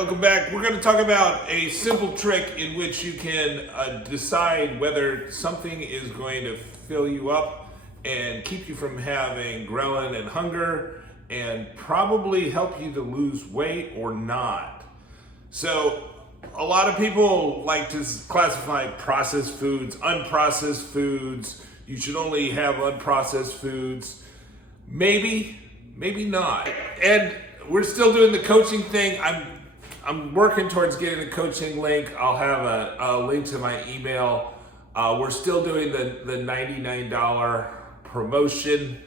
welcome back. We're going to talk about a simple trick in which you can decide whether something is going to fill you up and keep you from having ghrelin and hunger and probably help you to lose weight or not. So a lot of people like to classify processed foods, unprocessed foods. You should only have unprocessed foods. Maybe not. And we're still doing the coaching thing. I'm working towards getting a coaching link. I'll have a link to my email. We're still doing the $99 promotion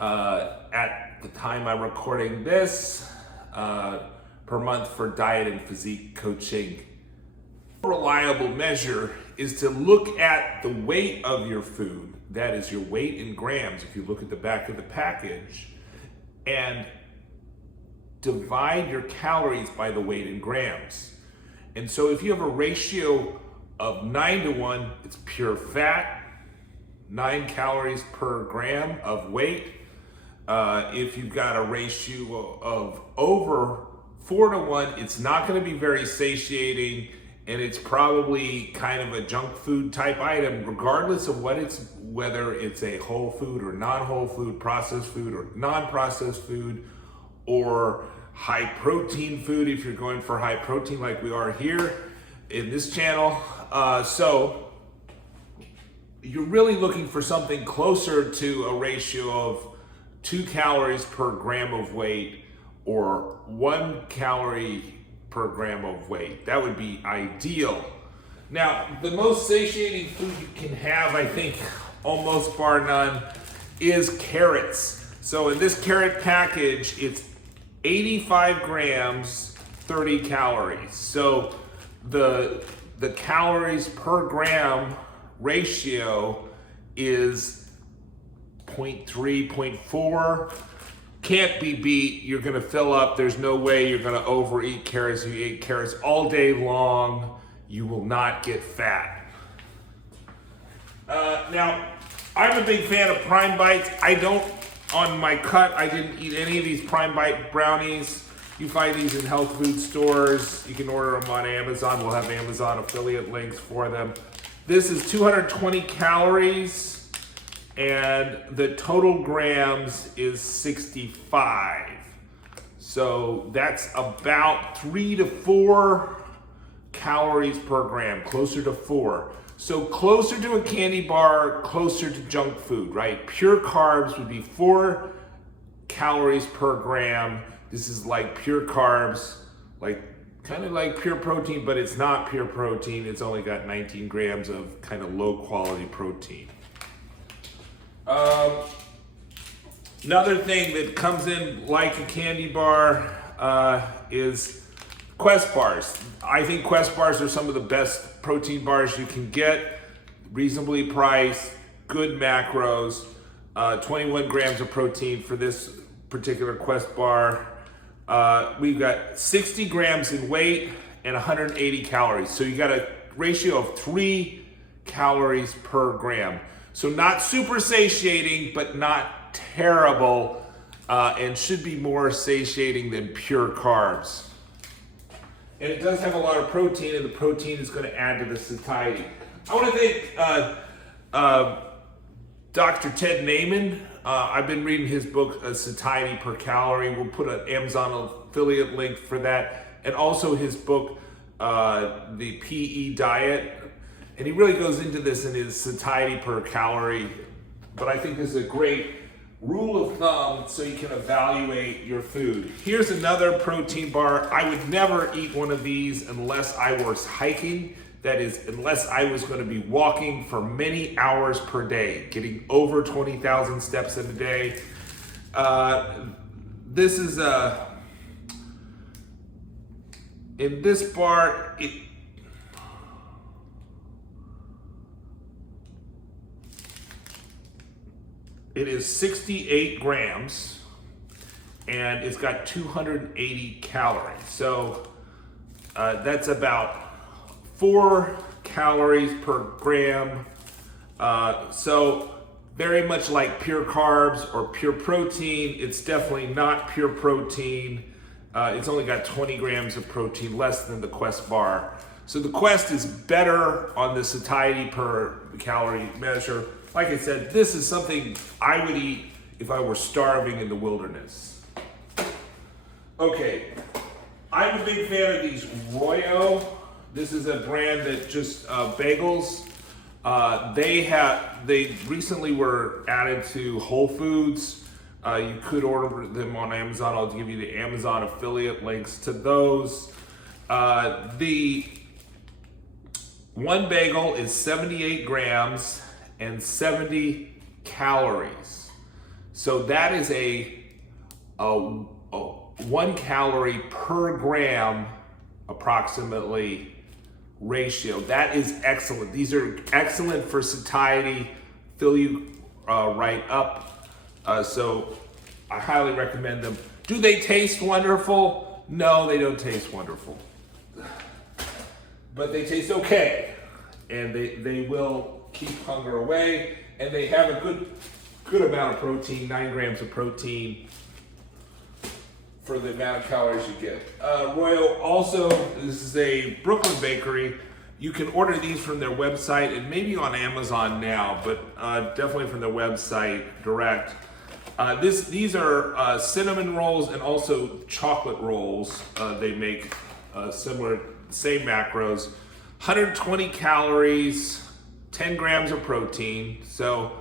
at the time I'm recording this per month for diet and physique coaching. A reliable measure is to look at the weight of your food. That is your weight in grams. If you look at the back of the package, and divide your calories by the weight in grams. And so if you have a ratio of 9:1, it's pure fat, 9 calories per gram of weight. If you've got a ratio of over 4:1, it's not going to be very satiating, and it's probably kind of a junk food type item, regardless of whether it's a whole food or non-whole food, processed food or non-processed food, or high protein food if you're going for high protein like we are here in this channel. So you're really looking for something closer to a ratio of 2 calories per gram of weight or 1 calorie per gram of weight. That would be ideal. Now, the most satiating food you can have, I think, almost bar none, is carrots. So in this carrot package, it's 85 grams, 30 calories. So the calories per gram ratio is 0.3, 0.4. Can't be beat. You're gonna fill up. There's no way you're gonna overeat carrots. You eat carrots all day long, you will not get fat. Now, I'm a big fan of Prime Bites. On my cut, I didn't eat any of these Prime Bite brownies. You find these in health food stores. You can order them on Amazon. We'll have Amazon affiliate links for them. This is 220 calories, and the total grams is 65. So that's about 3 to 4 calories per gram, closer to 4. So closer to a candy bar, closer to junk food, right? Pure carbs would be 4 calories per gram. This is like pure carbs, kind of like pure protein, but it's not pure protein. It's only got 19 grams of kind of low quality protein. Another thing that comes in like a candy bar is Quest bars. I think Quest bars are some of the best protein bars you can get, reasonably priced, good macros, 21 grams of protein for this particular Quest bar. We've got 60 grams in weight and 180 calories. So you got a ratio of 3 calories per gram. So not super satiating, but not terrible, and should be more satiating than pure carbs. And it does have a lot of protein, and the protein is going to add to the satiety. I want to thank Dr. Ted Naiman. I've been reading his book, Satiety per Calorie. We'll put an Amazon affiliate link for that. And also his book, The PE Diet. And he really goes into this in his satiety per calorie. But I think this is a great rule of thumb so you can evaluate your food. Here's another protein bar. I would never eat one of these unless I was hiking. That is, unless I was going to be walking for many hours per day, getting over 20,000 steps in a day. This is in this bar, it is 68 grams, and it's got 280 calories. So that's about 4 calories per gram. So very much like pure carbs or pure protein. It's definitely not pure protein. It's only got 20 grams of protein, less than the Quest bar. So the Quest is better on the satiety per calorie measure. Like I said, this is something I would eat if I were starving in the wilderness. Okay, I'm a big fan of these ROYO. This is a brand that just bagels. They recently were added to Whole Foods. You could order them on Amazon. I'll give you the Amazon affiliate links to those. The one bagel is 78 grams and 70 calories. So that is a 1 calorie per gram approximately ratio. That is excellent. These are excellent for satiety, fill you right up. So I highly recommend them. Do they taste wonderful? No, they don't taste wonderful. But they taste okay. And they will keep hunger away. And they have a good amount of protein, 9 grams of protein for the amount of calories you get. ROYO also, this is a Brooklyn bakery. You can order these from their website and maybe on Amazon now, but definitely from their website direct. These are cinnamon rolls and also chocolate rolls. They make similar, same macros. 120 calories, 10 grams of protein. So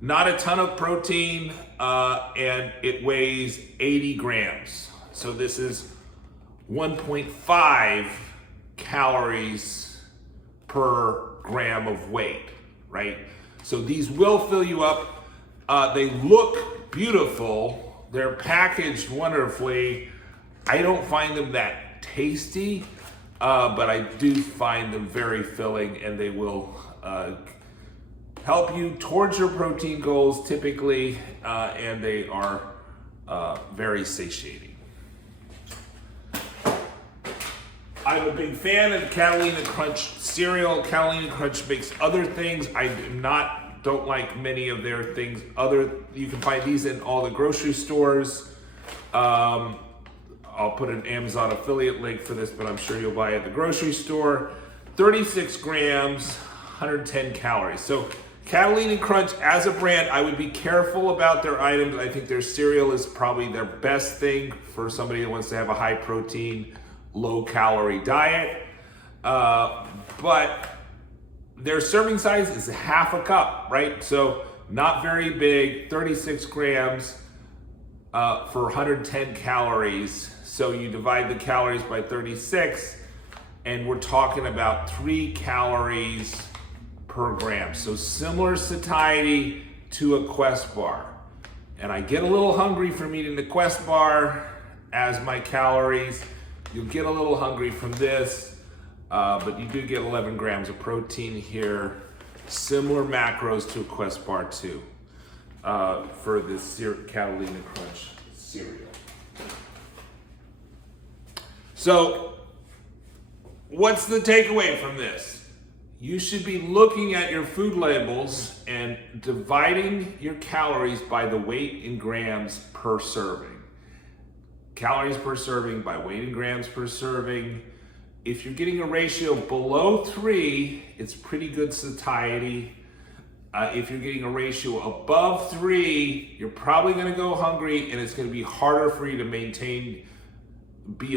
not a ton of protein, and it weighs 80 grams. So this is 1.5 calories per gram of weight, right? So these will fill you up. They look beautiful. They're packaged wonderfully. I don't find them that tasty, but I do find them very filling, and they will help you towards your protein goals typically, and they are very satiating. I'm a big fan of Catalina Crunch cereal. Catalina Crunch makes other things. I don't like many of their things. You can find these in all the grocery stores. I'll put an Amazon affiliate link for this, but I'm sure you'll buy it at the grocery store. 36 grams, 110 calories. So Catalina Crunch as a brand, I would be careful about their items. I think their cereal is probably their best thing for somebody that wants to have a high protein, low calorie diet. But their serving size is half a cup, right? So not very big, 36 grams for 110 calories. So you divide the calories by 36, and we're talking about 3 calories per gram. So similar satiety to a Quest bar. And I get a little hungry from eating the Quest bar as my calories. You'll get a little hungry from this, but you do get 11 grams of protein here. Similar macros to a Quest bar too, for this Catalina Crunch cereal. So what's the takeaway from this? You should be looking at your food labels and dividing your calories by the weight in grams per serving. Calories per serving by weight in grams per serving. If you're getting a ratio below 3, it's pretty good satiety. If you're getting a ratio above 3, you're probably going to go hungry, and it's going to be harder for you to be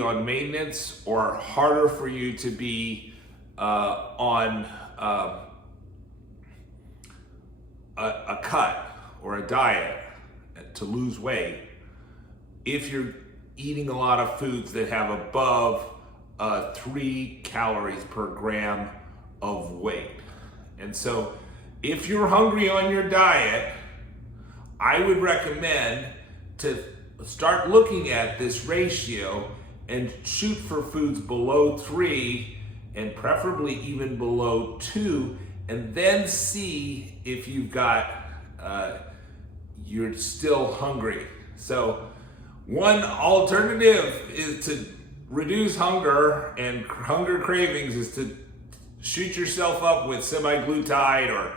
on maintenance, or harder for you to be on a cut or a diet to lose weight if you're eating a lot of foods that have above 3 calories per gram of weight. And so if you're hungry on your diet, I would recommend to start looking at this ratio and shoot for foods below 3 and preferably even below 2, and then see if you're still hungry. So one alternative is to reduce hunger and hunger cravings is to shoot yourself up with semaglutide or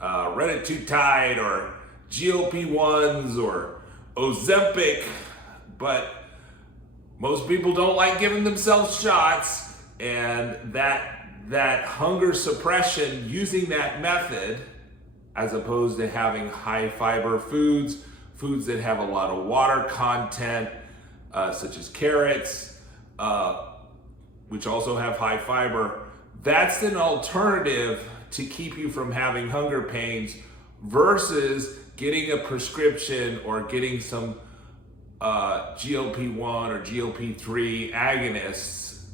retatrutide or GLP-1s or Ozempic, but Most people don't like giving themselves shots, and that hunger suppression using that method, as opposed to having high fiber foods that have a lot of water content, such as carrots, which also have high fiber, that's an alternative to keep you from having hunger pains versus getting a prescription or getting some GLP-1 or GLP-3 agonists,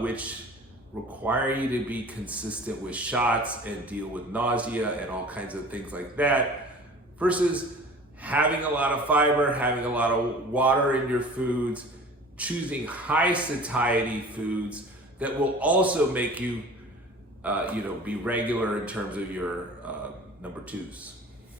which require you to be consistent with shots and deal with nausea and all kinds of things like that, versus having a lot of fiber, having a lot of water in your foods, choosing high satiety foods that will also make you, be regular in terms of your number twos.